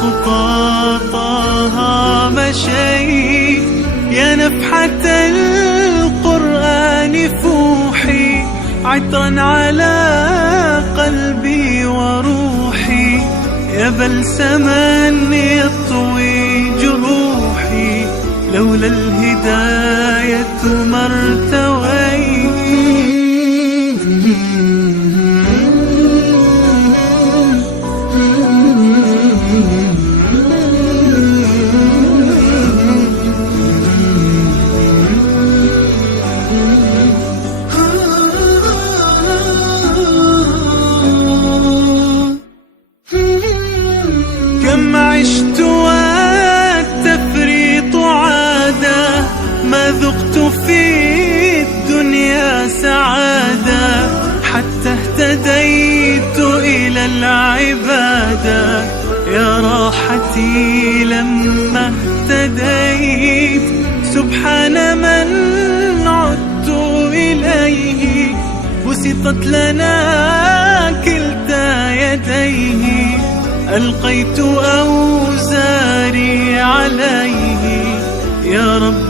خطى طه مشيت، يا نفحة القرآن فوحي عطرا على قلبي وروحي، يا بلسما يطوي جروحي، لولا الهداية ما ارتويت. كم عشت والتفريط عادة، ما ذقت في الدنيا سعادة، حتى اهتديت إلى العبادة، يا راحتي لما اهتديت. سبحان من عدت إليه، بسطت لنا كلتا يديه، ألقيت أوزاري عليه، يا رب